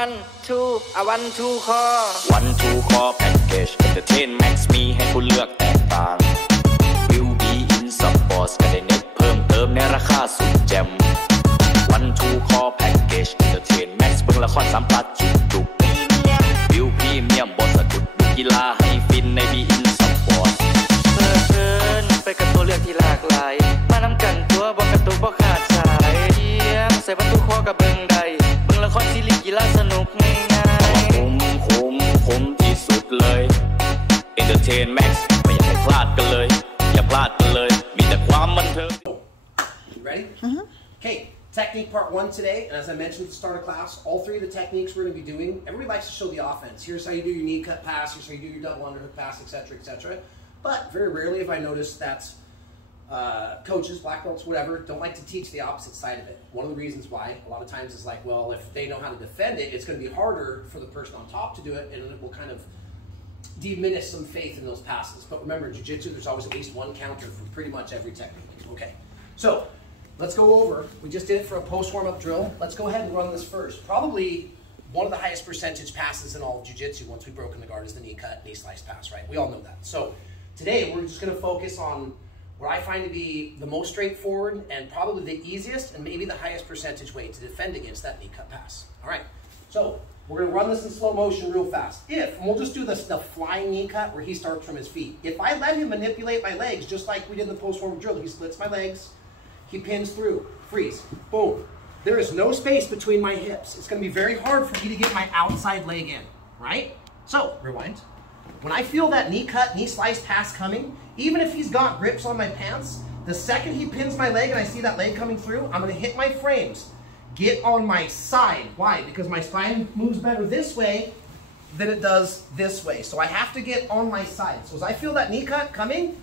one two one two call one two call package entertain max มีให้คุณเลือกแตกต่าง will be in sports ก็ได้เน็ตเพิ่มเติมในราคาสุดแจ่ม one two call package entertain max เบิ่งละคร3 ปัดจุกวิวพรีเมียมบอสะดุดดูกีฬาให้ฟินใน be in sports เปิดเชิญไปกับตัวเลือกที่หลากหลายมานำกันตัวบ่กระตุกบ่ขาดสายเยี่ยมใส่ประตูคอกับเบิ่งได้เบิ่งละครซีรีส์กีฬาสนุกง่ายๆคุ้มที่สุดเลย entertain max ไม่อยากให้พลาดกันเลยอย่าพลาดกันเลยมีแต่ความบันเทิง Ready? Okay, technique part 1 today, and as I mentioned at the start of class, all 3 of the techniques we're going to be doing, everybody likes to show the offense. Here's how you do your knee cut pass, here's how you do your double underhook pass, etc., etc. But very rarely have I noticed that coaches, black belts, whatever, don't like to teach the opposite side of it. One of the reasons why, a lot of times, is like, well, if they know how to defend it, it's going to be harder for the person on top to do it, and it will kind of diminish some faith in those passes. But remember, in jiu-jitsu, there's always at least one counter for pretty much every technique. Okay, so let's go over. We just did it for a post warm-up drill. Let's go ahead and run this first. Probably one of the highest percentage passes in all of jiu-jitsu once we've broken the guard is the knee cut, knee slice pass, right? We all know that. So today we're just going to focus on what I find to be the most straightforward and probably the easiest and maybe the highest percentage way to defend against that knee cut pass. All right, so we're going to run this in slow motion real fast. And we'll just do the flying knee cut where he starts from his feet. If I let him manipulate my legs, just like we did in the post-warm drill, he splits my legs, he pins through, freeze, boom. There is no space between my hips. It's going to be very hard for me to get my outside leg in, right? So, rewind. When I feel that knee cut, knee slice pass coming, even if he's got grips on my pants, the second he pins my leg and I see that leg coming through, I'm going to hit my frames. Get on my side. Why? Because my spine moves better this way than it does this way. So I have to get on my side. So as I feel that knee cut coming,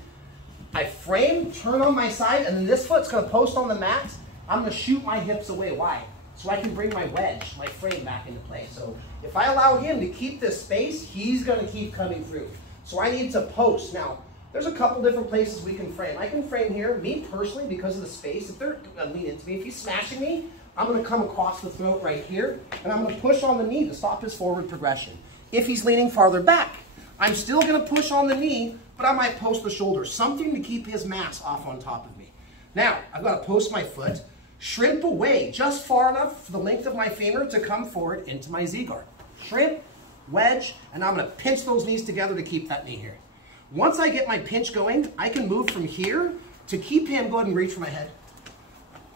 I frame, turn on my side, and then this foot's going to post on the mat. I'm going to shoot my hips away. Why? So I can bring my wedge, my frame back into play. So if I allow him to keep this space, he's going to keep coming through. So I need to post. Now, there's a couple different places we can frame. I can frame here. Me personally, because of the space, if they're going to lean into me, if he's smashing me, I'm going to come across the throat right here, and I'm going to push on the knee to stop his forward progression. If he's leaning farther back, I'm still going to push on the knee, but I might post the shoulder, something to keep his mass off on top of me. Now, I've got to post my foot, shrimp away just far enough for the length of my femur to come forward into my Z-guard. Shrimp, wedge, and I'm going to pinch those knees together to keep that knee here. Once I get my pinch going, I can move from here to keep him, go ahead and reach for my head.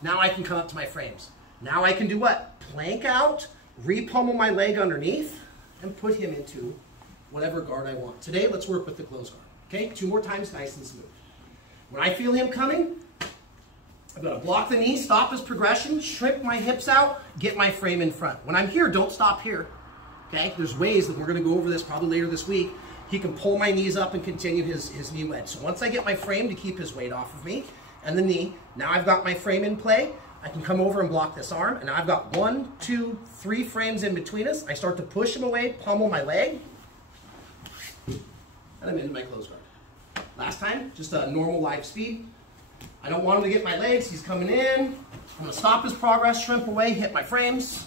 Now I can come up to my frames. Now I can do what? Plank out, re-pummel my leg underneath, and put him into whatever guard I want. Today, let's work with the close guard. Okay, 2 more times, nice and smooth. When I feel him coming, I'm going to block the knee, stop his progression, shrink my hips out, get my frame in front. When I'm here, don't stop here. Okay, there's ways that we're going to go over this probably later this week. He can pull my knees up and continue his knee wedge. So once I get my frame to keep his weight off of me and the knee, now I've got my frame in play. I can come over and block this arm, and now I've got 1, 2, 3 frames in between us. I start to push him away, pummel my leg, and I'm into my close guard. Last time, just a normal live speed. I don't want him to get my legs. He's coming in. I'm going to stop his progress, shrimp away, hit my frames,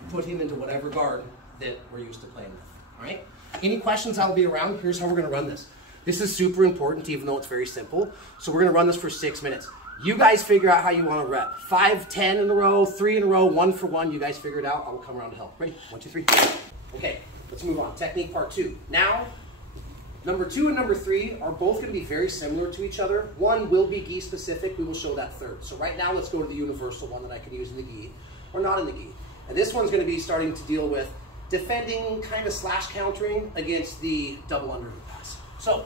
and put him into whatever guard that we're used to playing with. All right? Any questions? I'll be around. Here's how we're going to run this. This is super important, even though it's very simple. So we're going to run this for 6 minutes. You guys figure out how you want to rep. 5, 10 in a row, 3 in a row, 1 for 1. You guys figure it out. I will come around to help. Ready? 1, 2, 3. Okay, let's move on. Technique part 2. Now, number 2 and number 3 are both going to be very similar to each other. One will be gi specific. We will show that third. So right now, let's go to the universal one that I can use in the gi or not in the gi. And this one's going to be starting to deal with defending, kind of slash countering against the double underhook pass. So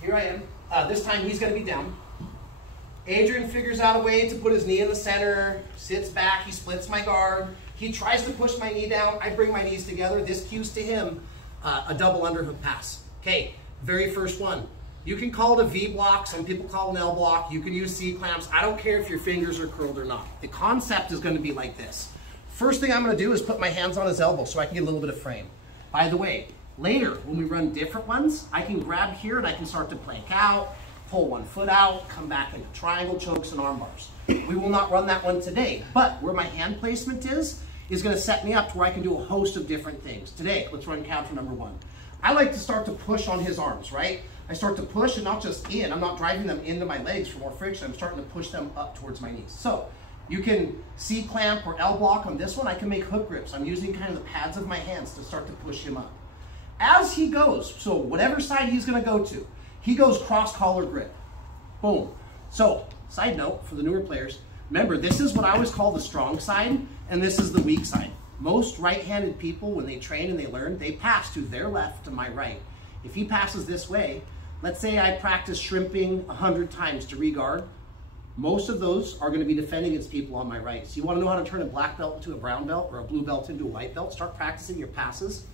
here I am. This time he's going to be down. Adrian figures out a way to put his knee in the center, sits back, he splits my guard. He tries to push my knee down. I bring my knees together. This cues to him a double underhook pass. Okay, very first one. You can call it a V block. Some people call it an L block. You can use C clamps. I don't care if your fingers are curled or not. The concept is going to be like this. First thing I'm going to do is put my hands on his elbow so I can get a little bit of frame. By the way, later when we run different ones, I can grab here and I can start to plank out, pull one foot out, come back into triangle chokes and arm bars. We will not run that one today, but where my hand placement is, is going to set me up to where I can do a host of different things. Today, let's run counter number 1. I like to start to push on his arms, right? I start to push and not just in. I'm not driving them into my legs for more friction. I'm starting to push them up towards my knees. So you can C-clamp or L-block on this one. I can make hook grips. I'm using kind of the pads of my hands to start to push him up. As he goes, so whatever side he's going to go to, he goes cross-collar grip. Boom. So, side note for the newer players, remember, this is what I always call the strong side, and this is the weak side. Most right-handed people, when they train and they learn, they pass to their left to my right. If he passes this way, let's say I practice shrimping 100 times to re-guard, most of those are going to be defending against people on my right. So you want to know how to turn a black belt into a brown belt or a blue belt into a white belt? Start practicing your passes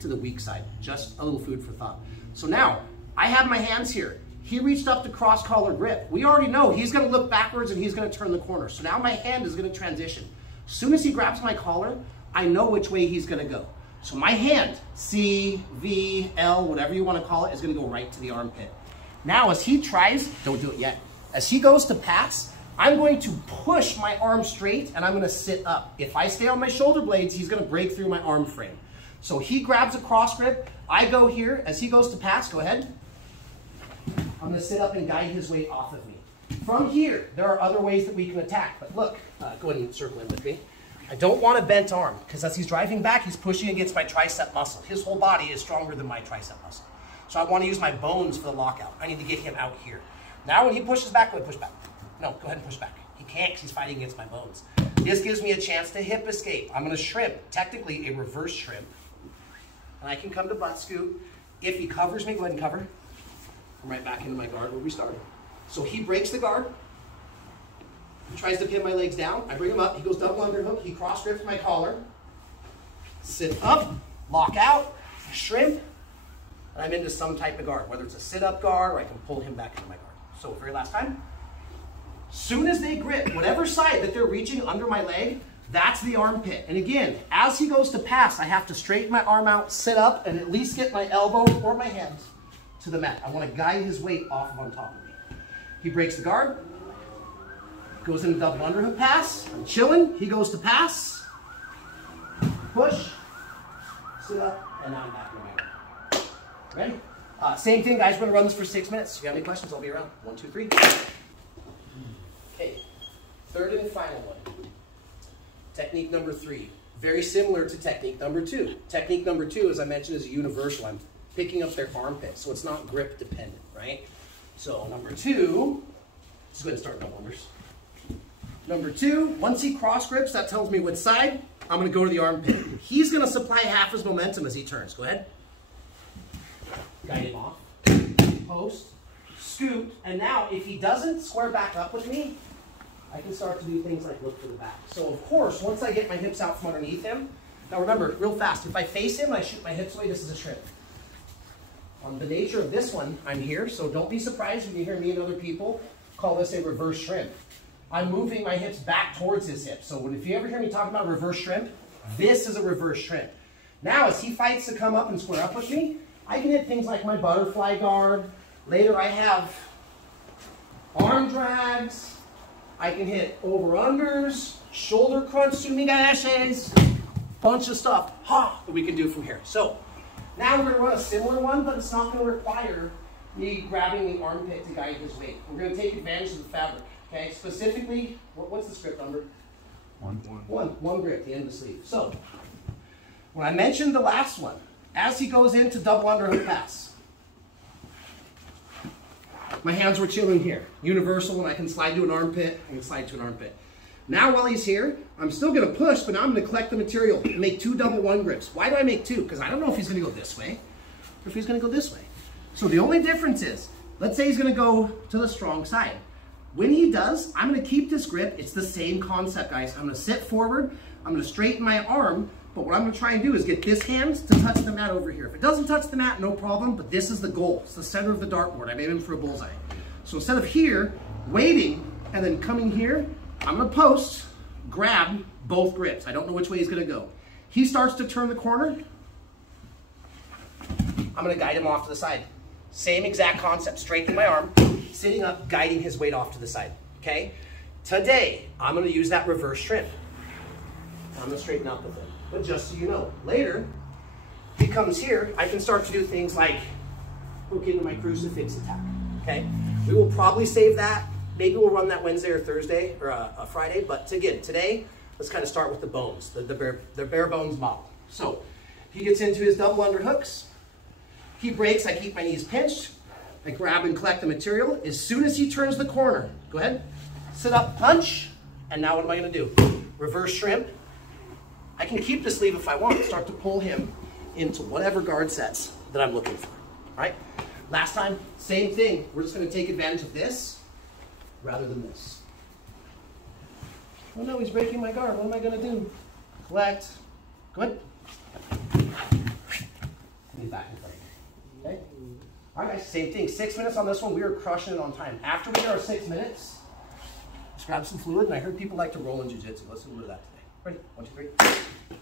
to the weak side. Just a little food for thought. So now, I have my hands here. He reached up to cross-collar grip. We already know he's going to look backwards and he's going to turn the corner. So now my hand is going to transition. As soon as he grabs my collar, I know which way he's going to go. So my hand, C, V, L, whatever you want to call it, is going to go right to the armpit. Now as he tries, don't do it yet. As he goes to pass, I'm going to push my arm straight and I'm going to sit up. If I stay on my shoulder blades, he's going to break through my arm frame. So he grabs a cross grip. I go here. As he goes to pass, go ahead. I'm going to sit up and guide his weight off of me. From here, there are other ways that we can attack. But look, go ahead and circle in with me. I don't want a bent arm because as he's driving back, he's pushing against my tricep muscle. His whole body is stronger than my tricep muscle. So I want to use my bones for the lockout. I need to get him out here. Now when he pushes back, go ahead and push back. No, go ahead and push back. He can't because he's fighting against my bones. This gives me a chance to hip escape. I'm going to shrimp, technically a reverse shrimp. And I can come to butt scoot. If he covers me, go ahead and cover. I'm right back into my guard where we started. So he breaks the guard. He tries to pin my legs down. I bring him up. He goes double underhook. He cross grips my collar. Sit up, lock out, shrimp, and I'm into some type of guard, whether it's a sit-up guard or I can pull him back into my guard. So very last time. Soon as they grip, whatever side that they're reaching under my leg, that's the armpit. And again, as he goes to pass, I have to straighten my arm out, sit up, and at least get my elbow or my hands to the mat. I want to guide his weight off of on top of me. He breaks the guard. Goes into double underhook pass. I'm chilling. He goes to pass. Push. Sit up. And now I'm back in my guard. Ready? Same thing, guys. We're going to run this for 6 minutes. If you have any questions, I'll be around. 1, 2, 3. Okay. Third and final one. Technique number 3. Very similar to technique number 2. Technique number 2, as I mentioned, is a universal. I'm picking up their armpit, so it's not grip dependent, right? So number 2, let's go ahead and start double unders. Number 2, once he cross grips, that tells me which side. I'm going to go to the armpit. He's going to supply half his momentum as he turns. Go ahead. Guide him off. Post. Scoot. And now, if he doesn't square back up with me, I can start to do things like look to the back. So, of course, once I get my hips out from underneath him, now remember, real fast, if I face him and I shoot my hips away, this is a shrimp. On the nature of this one, I'm here, so don't be surprised when you hear me and other people call this a reverse shrimp. I'm moving my hips back towards his hips. So if you ever hear me talk about reverse shrimp, this is a reverse shrimp. Now, as he fights to come up and square up with me, I can hit things like my butterfly guard. Later, I have arm drags. I can hit over-unders, shoulder crunch, sumigashes, bunch of stuff that we can do from here. So now we're going to run a similar one, but it's not going to require me grabbing the armpit to guide his weight. We're going to take advantage of the fabric. Okay, specifically, what's the script number? 1. One grip, the end of the sleeve. So, when I mentioned the last one, as he goes into double underhook pass, my hands were chilling here. Universal, and I can slide to an armpit, I can slide to an armpit. Now while he's here, I'm still going to push, but now I'm going to collect the material and make 2 double one grips. Why do I make 2? Because I don't know if he's going to go this way or if he's going to go this way. So the only difference is, let's say he's going to go to the strong side. When he does, I'm going to keep this grip. It's the same concept, guys. I'm going to sit forward. I'm going to straighten my arm. But what I'm going to try and do is get this hand to touch the mat over here. If it doesn't touch the mat, no problem. But this is the goal. It's the center of the dartboard. I'm aiming for a bullseye. So instead of here, waiting, and then coming here, I'm going to post, grab both grips. I don't know which way he's going to go. He starts to turn the corner. I'm going to guide him off to the side. Same exact concept. Straighten my arm. Sitting up, guiding his weight off to the side, okay? Today, I'm going to use that reverse shrimp. I'm gonna straighten out the thing. But just so you know, later, he comes here, I can start to do things like hook into my crucifix attack, okay? We will probably save that. Maybe we'll run that Wednesday or Thursday, or a Friday, but again, today, let's kind of start with the bones, the bare bones model. So, he gets into his double underhooks, he breaks, I keep my knees pinched, I grab and collect the material. As soon as he turns the corner, go ahead, sit up, punch, and now what am I gonna do? Reverse shrimp. I can keep the sleeve if I want, start to pull him into whatever guard sets that I'm looking for, all right? Last time, same thing. We're just gonna take advantage of this rather than this. Oh no, he's breaking my guard. What am I gonna do? Collect. Go ahead. Lean back in front. Okay? All right, guys, same thing. 6 minutes on this one. We are crushing it on time. After we get our 6 minutes, let's grab some fluid. And I heard people like to roll in jiu-jitsu. Let's do a little of that today. Ready? 1, 2, 3.